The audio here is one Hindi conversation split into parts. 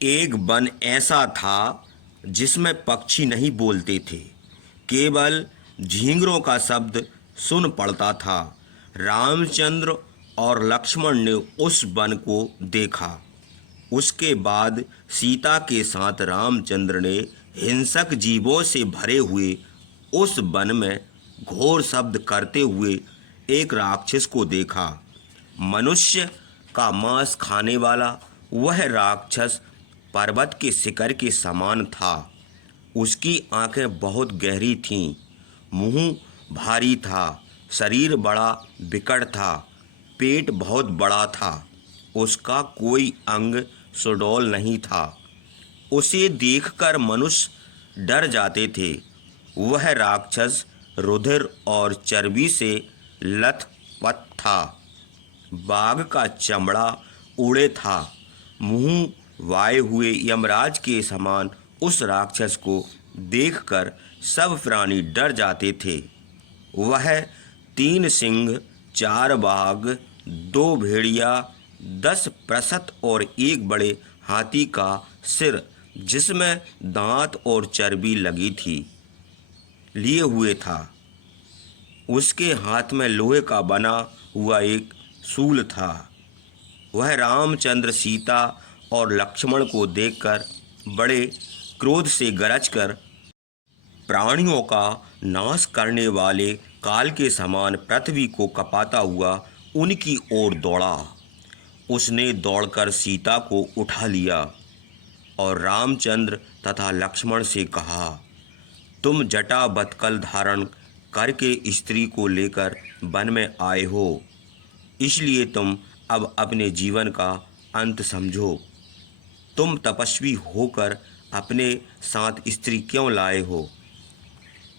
एक वन ऐसा था जिसमें पक्षी नहीं बोलते थे, केवल झींगरों का शब्द सुन पड़ता था। रामचंद्र और लक्ष्मण ने उस वन को देखा। उसके बाद सीता के साथ रामचंद्र ने हिंसक जीवों से भरे हुए उस वन में घोर शब्द करते हुए एक राक्षस को देखा। मनुष्य का मांस खाने वाला वह राक्षस पर्वत के शिखर के समान था। उसकी आंखें बहुत गहरी थीं, मुंह भारी था, शरीर बड़ा विकट था, पेट बहुत बड़ा था, उसका कोई अंग सुडौल नहीं था। उसे देखकर मनुष्य डर जाते थे। वह राक्षस रुधिर और चर्बी से लथपथ था। बाघ का चमड़ा उड़े था। मुंह वाए हुए यमराज के समान उस राक्षस को देखकर सब प्राणी डर जाते थे। वह 3 सिंह, 4 बाघ, 2 भेड़िया, 10 प्रसत और एक बड़े हाथी का सिर जिसमें दांत और चर्बी लगी थी लिए हुए था। उसके हाथ में लोहे का बना हुआ एक शूल था। वह रामचंद्र, सीता और लक्ष्मण को देखकर बड़े क्रोध से गरजकर प्राणियों का नाश करने वाले काल के समान पृथ्वी को कपाता हुआ उनकी ओर दौड़ा। उसने दौड़कर सीता को उठा लिया और रामचंद्र तथा लक्ष्मण से कहा, तुम जटा बतकल धारण करके स्त्री को लेकर वन में आए हो, इसलिए तुम अब अपने जीवन का अंत समझो। तुम तपस्वी होकर अपने साथ स्त्री क्यों लाए हो?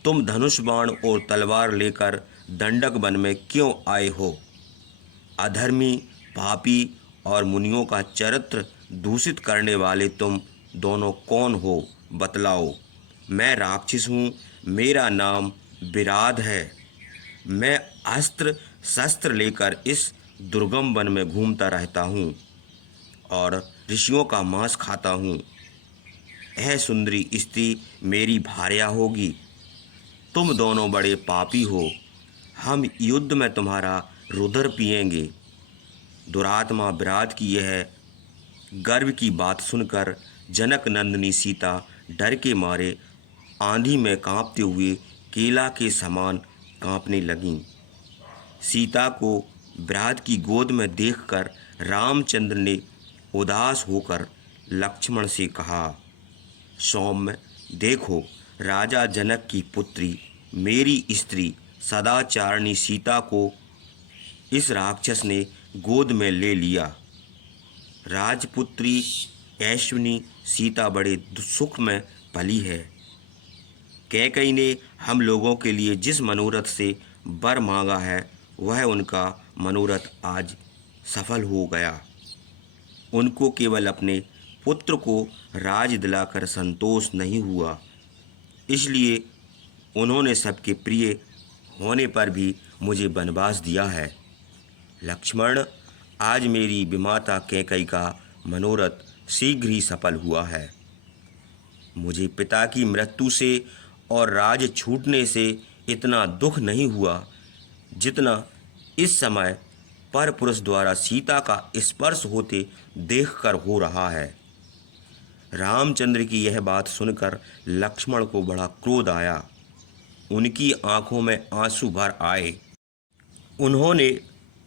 तुम धनुष बाण और तलवार लेकर दंडक वन में क्यों आए हो? अधर्मी, पापी और मुनियों का चरित्र दूषित करने वाले तुम दोनों कौन हो, बतलाओ। मैं राक्षस हूँ, मेरा नाम विराध है। मैं अस्त्र शस्त्र लेकर इस दुर्गम वन में घूमता रहता हूँ और ऋषियों का मांस खाता हूँ। यह सुंदरी स्त्री मेरी भार्या होगी। तुम दोनों बड़े पापी हो। हम युद्ध में तुम्हारा रुधिर पिएंगे। दुरात्मा विराट की यह गर्व की बात सुनकर जनक नंदिनी सीता डर के मारे आंधी में कांपते हुए केला के समान कांपने लगीं। सीता को विराट की गोद में देखकर रामचंद्र ने उदास होकर लक्ष्मण से कहा, सौम्य, देखो, राजा जनक की पुत्री मेरी स्त्री सदाचारिणी सीता को इस राक्षस ने गोद में ले लिया। राजपुत्री ऐश्वनी सीता बड़े सुख में पली है। कैकई ने हम लोगों के लिए जिस मनोरथ से वर मांगा है वह उनका मनोरथ आज सफल हो गया। उनको केवल अपने पुत्र को राज दिलाकर संतोष नहीं हुआ, इसलिए उन्होंने सबके प्रिय होने पर भी मुझे वनवास दिया है। लक्ष्मण, आज मेरी विमाता कैकई का मनोरथ शीघ्र ही सफल हुआ है। मुझे पिता की मृत्यु से और राज छूटने से इतना दुख नहीं हुआ जितना इस समय पर पुरुष द्वारा सीता का स्पर्श होते देखकर हो रहा है। रामचंद्र की यह बात सुनकर लक्ष्मण को बड़ा क्रोध आया। उनकी आंखों में आंसू भर आए। उन्होंने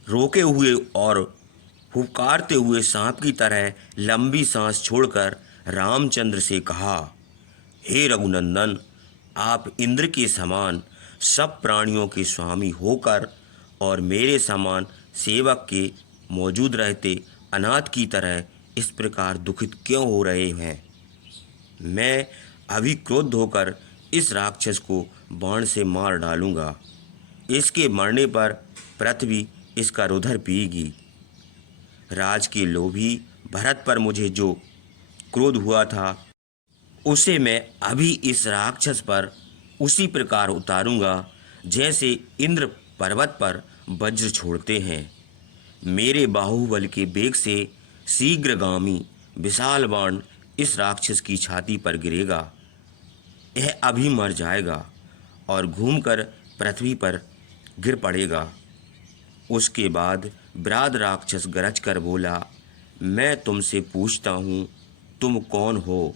रोके हुए और फुफकारते हुए सांप की तरह लंबी सांस छोड़कर रामचंद्र से कहा, हे रघुनंदन, आप इंद्र के समान सब प्राणियों के स्वामी होकर और मेरे समान सेवक के मौजूद रहते अनाथ की तरह इस प्रकार दुखित क्यों हो रहे हैं? मैं अभी क्रोध होकर इस राक्षस को बाण से मार डालूंगा। इसके मरने पर पृथ्वी इसका रुधिर पिएगी। राज के लोभी भरत पर मुझे जो क्रोध हुआ था उसे मैं अभी इस राक्षस पर उसी प्रकार उतारूंगा जैसे इंद्र पर्वत पर वज्र छोड़ते हैं। मेरे बाहुबल के वेग से शीघ्रगामी विशाल बाण इस राक्षस की छाती पर गिरेगा। यह अभी मर जाएगा और घूमकर पृथ्वी पर गिर पड़ेगा। उसके बाद विराट राक्षस गरज कर बोला, मैं तुमसे पूछता हूँ, तुम कौन हो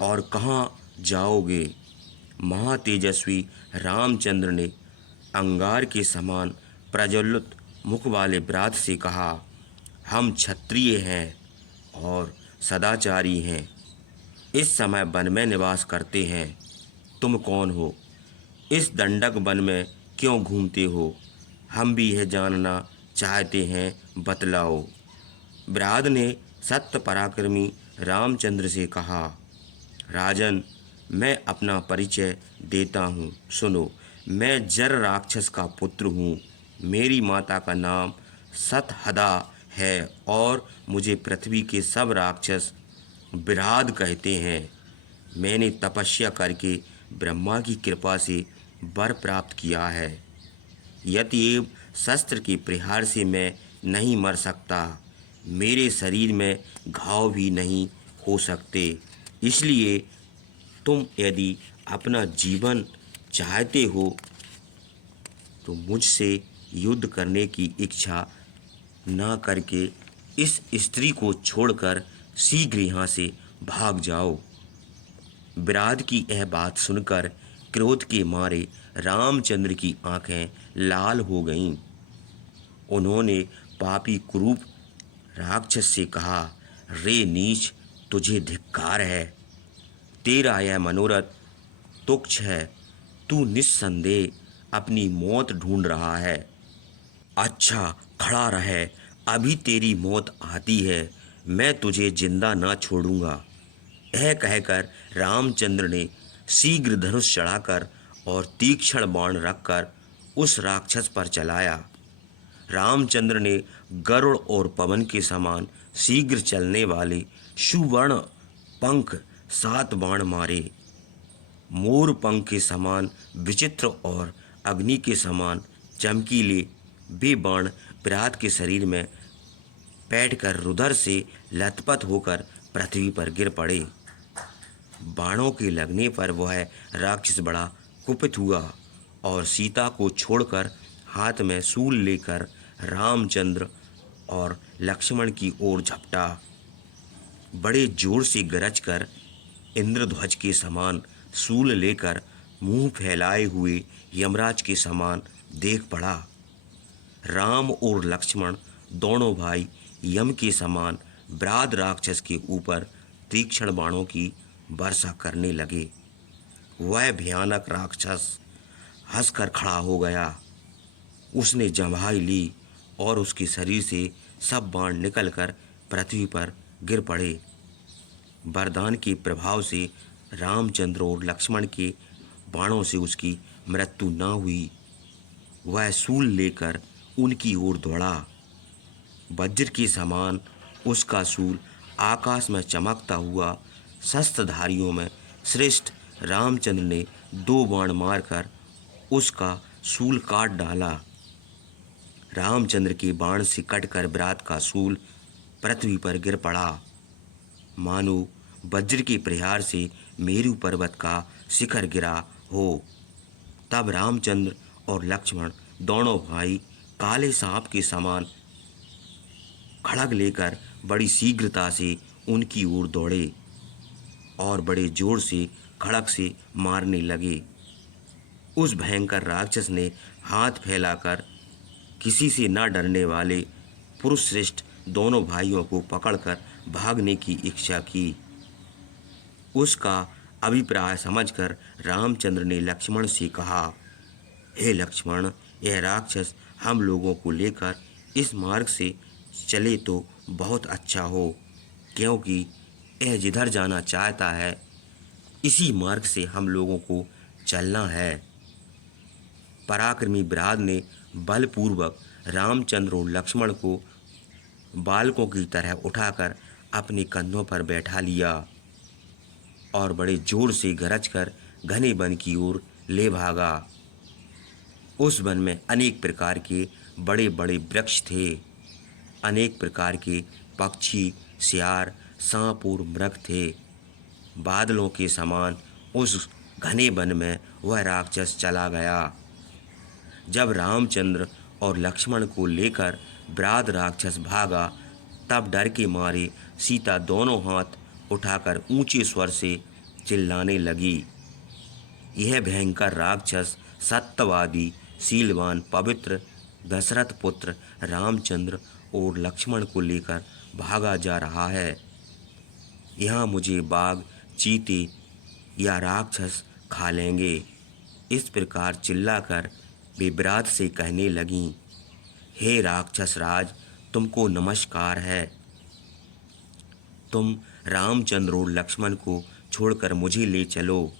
और कहाँ जाओगे? महातेजस्वी रामचंद्र ने अंगार के समान प्रज्वलित मुख वाले विराट से कहा, हम क्षत्रिय हैं और सदाचारी हैं। इस समय वन में निवास करते हैं। तुम कौन हो? इस दंडक वन में क्यों घूमते हो? हम भी यह जानना चाहते हैं, बतलाओ। विराट ने सत्य पराक्रमी रामचंद्र से कहा, राजन, मैं अपना परिचय देता हूँ, सुनो। मैं जर राक्षस का पुत्र हूँ। मेरी माता का नाम सतहदा है और मुझे पृथ्वी के सब राक्षस विराट कहते हैं। मैंने तपस्या करके ब्रह्मा की कृपा से वर प्राप्त किया है। यतिएव शस्त्र के प्रहार से मैं नहीं मर सकता। मेरे शरीर में घाव भी नहीं हो सकते। इसलिए तुम यदि अपना जीवन चाहते हो तो मुझसे युद्ध करने की इच्छा ना करके इस स्त्री को छोड़कर शीघ्र यहाँ से भाग जाओ। विराट की यह बात सुनकर क्रोध के मारे रामचंद्र की आंखें लाल हो गईं। उन्होंने पापी कुरूप राक्षस से कहा, रे नीच, तुझे धिक्कार है। तेरा यह मनोरथ तुच्छ है। तू निस्संदेह अपनी मौत ढूंढ रहा है। अच्छा, खड़ा रहे, अभी तेरी मौत आती है। मैं तुझे जिंदा ना छोड़ूंगा। यह कहकर रामचंद्र ने शीघ्र धनुष चढ़ाकर और तीक्ष्ण बाण रखकर उस राक्षस पर चलाया। रामचंद्र ने गरुड़ और पवन के समान शीघ्र चलने वाले सुवर्ण पंख 7 बाण मारे। मोर पंख के समान विचित्र और अग्नि के समान चमकीले वे बाण विराट के शरीर में बैठकर रुधिर से लथपथ होकर पृथ्वी पर गिर पड़े। बाणों के लगने पर वह राक्षस बड़ा कुपित हुआ और सीता को छोड़कर हाथ में शूल लेकर रामचंद्र और लक्ष्मण की ओर झपटा। बड़े जोर से गरजकर इंद्रध्वज के समान शूल लेकर मुंह फैलाए हुए यमराज के समान देख पड़ा। राम और लक्ष्मण दोनों भाई यम के समान विराट राक्षस के ऊपर तीक्ष्ण बाणों की वर्षा करने लगे। वह भयानक राक्षस हंसकर खड़ा हो गया। उसने जम्हाई ली और उसके शरीर से सब बाण निकलकर पृथ्वी पर गिर पड़े। वरदान के प्रभाव से रामचंद्र और लक्ष्मण के बाणों से उसकी मृत्यु न हुई। वह शूल लेकर उनकी ओर दौड़ा। वज्र के समान उसका शूल आकाश में चमकता हुआ शस्त्रधारियों में श्रेष्ठ रामचंद्र ने 2 बाण मारकर उसका शूल काट डाला। रामचंद्र के बाण से कटकर विराट का शूल पृथ्वी पर गिर पड़ा। मानो वज्र के प्रहार से मेरु पर्वत का शिखर गिरा हो। तब रामचंद्र और लक्ष्मण दोनों भाई काले सांप के समान खड़ग लेकर बड़ी शीघ्रता से उनकी ओर दौड़े और बड़े जोर से खड़ग से मारने लगे। उस भयंकर राक्षस ने हाथ फैलाकर किसी से न डरने वाले पुरुष श्रेष्ठ दोनों भाइयों को पकड़कर भागने की इच्छा की। उसका अभिप्राय समझकर रामचंद्र ने लक्ष्मण से कहा, हे लक्ष्मण, यह राक्षस हम लोगों को लेकर इस मार्ग से चले तो बहुत अच्छा हो, क्योंकि यह जिधर जाना चाहता है इसी मार्ग से हम लोगों को चलना है। पराक्रमी विराट ने बलपूर्वक रामचंद्र और लक्ष्मण को बालकों की तरह उठाकर अपने कंधों पर बैठा लिया और बड़े जोर से गरजकर घने वन की ओर ले भागा। उस वन में अनेक प्रकार के बड़े बड़े वृक्ष थे। अनेक प्रकार के पक्षी, सियार सांप और मृग थे। बादलों के समान उस घने वन में वह राक्षस चला गया। जब रामचंद्र और लक्ष्मण को लेकर वृद्ध राक्षस भागा, तब डर के मारे सीता दोनों हाथ उठाकर ऊंचे स्वर से चिल्लाने लगी। यह भयंकर राक्षस सत्यवादी, शीलवान, पवित्र दशरथ पुत्र रामचंद्र और लक्ष्मण को लेकर भागा जा रहा है। यहाँ मुझे बाघ, चीते या राक्षस खा लेंगे। इस प्रकार चिल्लाकर वे वृद्ध से कहने लगीं, हे राक्षस राज, तुमको नमस्कार है। तुम रामचंद्र और लक्ष्मण को छोड़कर मुझे ले चलो।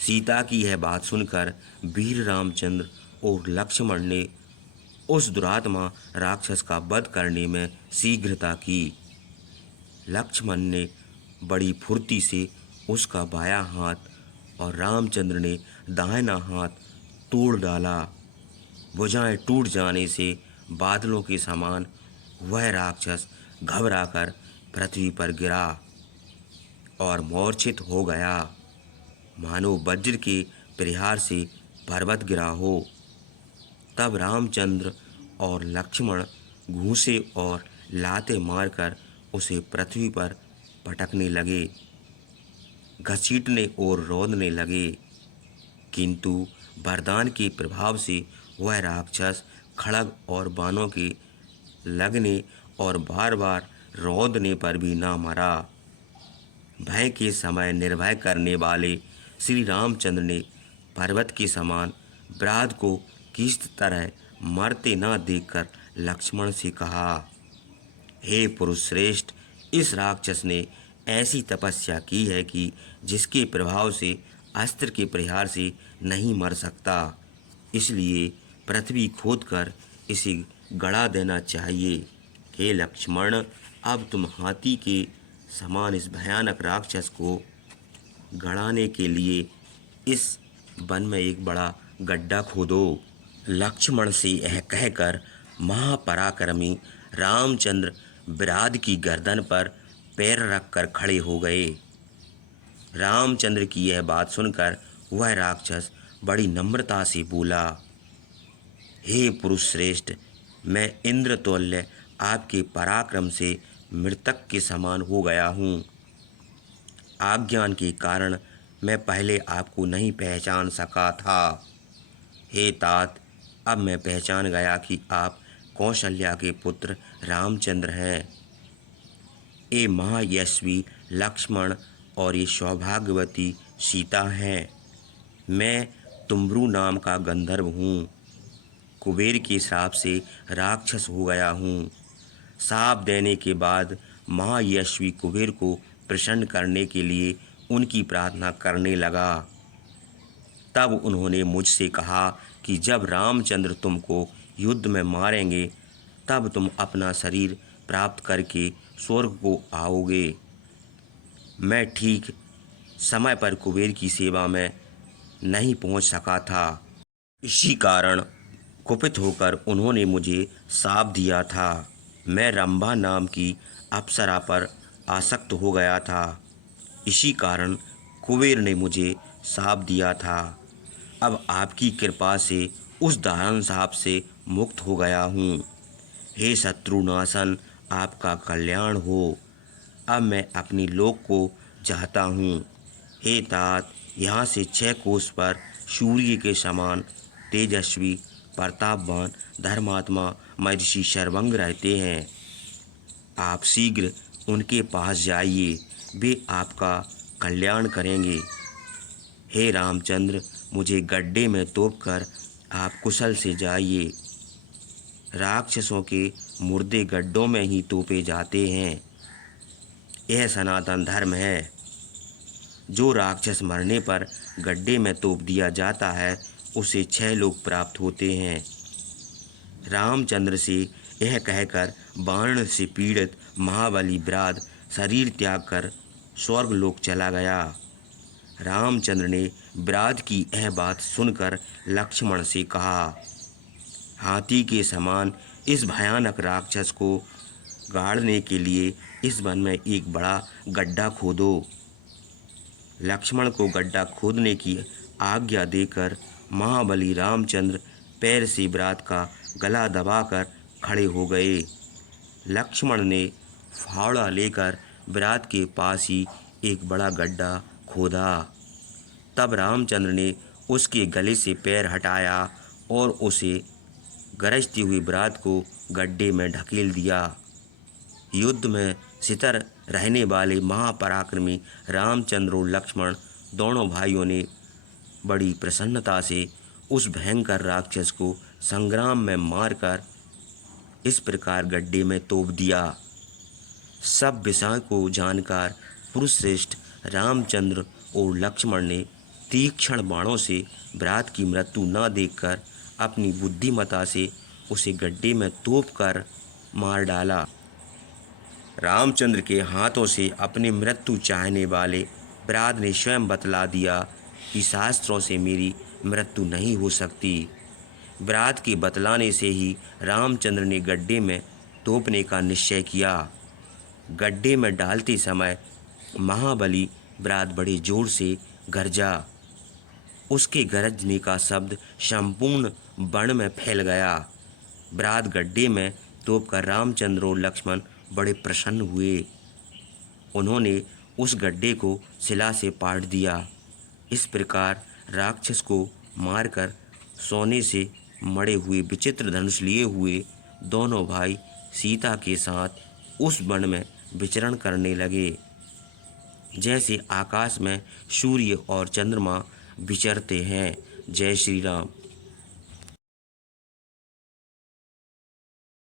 सीता की यह बात सुनकर वीर रामचंद्र और लक्ष्मण ने उस दुरात्मा राक्षस का वध करने में शीघ्रता की। लक्ष्मण ने बड़ी फुर्ती से उसका बायां हाथ और रामचंद्र ने दाहिना हाथ तोड़ डाला। भुजाएं टूट जाने से बादलों के समान वह राक्षस घबराकर पृथ्वी पर गिरा और मूर्छित हो गया, मानो वज्र के प्रहार से पर्वत गिरा हो। तब रामचंद्र और लक्ष्मण घूंसे और लाते मारकर उसे पृथ्वी पर पटकने लगे, घसीटने और रौंदने लगे। किंतु वरदान के प्रभाव से वह राक्षस खड्ग और बाणों के लगने और बार बार रौंदने पर भी न मरा। भय के समय निर्भय करने वाले श्री रामचंद्र ने पर्वत के समान वृद्ध को किस तरह मरते न देखकर लक्ष्मण से कहा, हे पुरुष श्रेष्ठ, इस राक्षस ने ऐसी तपस्या की है कि जिसके प्रभाव से अस्त्र के प्रहार से नहीं मर सकता। इसलिए पृथ्वी खोदकर इसे गड़ा देना चाहिए। हे लक्ष्मण, अब तुम हाथी के समान इस भयानक राक्षस को गड़ाने के लिए इस वन में एक बड़ा गड्ढा खोदो। लक्ष्मण से यह कहकर महापराक्रमी रामचंद्र वृद्ध की गर्दन पर पैर रखकर खड़े हो गए। रामचंद्र की यह बात सुनकर वह राक्षस बड़ी नम्रता से बोला, हे पुरुष श्रेष्ठ, मैं इंद्रतुल्य आपके पराक्रम से मृतक के समान हो गया हूँ। अज्ञान के कारण मैं पहले आपको नहीं पहचान सका था। हे तात, अब मैं पहचान गया कि आप कौशल्या के पुत्र रामचंद्र हैं। ये महायशस्वी लक्ष्मण और ये सौभाग्यवती सीता हैं। मैं तुम्ब्रू नाम का गंधर्व हूँ। कुबेर के श्राप से राक्षस हो गया हूँ। शाप देने के बाद महायशस्वी कुबेर को प्रसन्न करने के लिए उनकी प्रार्थना करने लगा। तब उन्होंने मुझसे कहा कि जब रामचंद्र तुमको युद्ध में मारेंगे, तब तुम अपना शरीर प्राप्त करके स्वर्ग को आओगे। मैं ठीक समय पर कुबेर की सेवा में नहीं पहुंच सका था। इसी कारण कुपित होकर उन्होंने मुझे शाप दिया था। मैं रंभा नाम की अप्सरा पर आसक्त हो गया था। इसी कारण कुबेर ने मुझे शाप दिया था। अब आपकी कृपा से उस दारुण शाप से मुक्त हो गया हूँ। हे शत्रुनाशन, आपका कल्याण हो। अब मैं अपनी लोक को चाहता हूँ। हे तात, यहाँ से 6 कोस पर सूर्य के समान तेजस्वी, प्रतापवान, धर्मात्मा महर्षि शर्वंग रहते हैं। आप शीघ्र उनके पास जाइए, वे आपका कल्याण करेंगे। हे रामचंद्र, मुझे गड्ढे में तोपकर आप कुशल से जाइए। राक्षसों के मुर्दे गड्ढों में ही तोपे जाते हैं। यह सनातन धर्म है। जो राक्षस मरने पर गड्ढे में तोप दिया जाता है, उसे 6 लोक प्राप्त होते हैं। रामचंद्र से यह कहकर बाण से पीड़ित महाबली वृद्ध शरीर त्याग कर स्वर्ग लोक चला गया। रामचंद्र ने वृद्ध की यह बात सुनकर लक्ष्मण से कहा, हाथी के समान इस भयानक राक्षस को गाड़ने के लिए इस वन में एक बड़ा गड्ढा खोदो। लक्ष्मण को गड्ढा खोदने की आज्ञा देकर महाबली रामचंद्र पैर से बरात का गला दबाकर खड़े हो गए। लक्ष्मण ने फावड़ा लेकर बरात के पास ही एक बड़ा गड्ढा खोदा। तब रामचंद्र ने उसके गले से पैर हटाया और उसे गरजती हुई बरात को गड्ढे में ढकेल दिया। युद्ध में सितर रहने वाले महापराक्रमी रामचंद्र और लक्ष्मण दोनों भाइयों ने बड़ी प्रसन्नता से उस भयंकर राक्षस को संग्राम में मारकर इस प्रकार गड्ढे में तोप दिया। सब विषय को जानकर पुरुषश्रेष्ठ रामचंद्र और लक्ष्मण ने तीक्ष्ण बाणों से बरात की मृत्यु न देखकर अपनी बुद्धिमता से उसे गड्ढे में तोप कर मार डाला। रामचंद्र के हाथों से अपनी मृत्यु चाहने वाले बरात ने स्वयं बतला दिया कि शास्त्रों से मेरी मृत्यु नहीं हो सकती। बरात के बतलाने से ही रामचंद्र ने गड्ढे में तोपने का निश्चय किया। गड्ढे में डालते समय महाबली बरात बड़े जोर से गरजा। उसके गरजने का शब्द संपूर्ण वन में फैल गया। बरात गड्ढे में तोपकर रामचंद्र और लक्ष्मण बड़े प्रसन्न हुए। उन्होंने उस गड्ढे को शिला से पाट दिया। इस प्रकार राक्षस को मारकर सोने से मढ़े हुए विचित्र धनुष लिए हुए दोनों भाई सीता के साथ उस वन में विचरण करने लगे, जैसे आकाश में सूर्य और चंद्रमा विचरते हैं। जय श्री राम।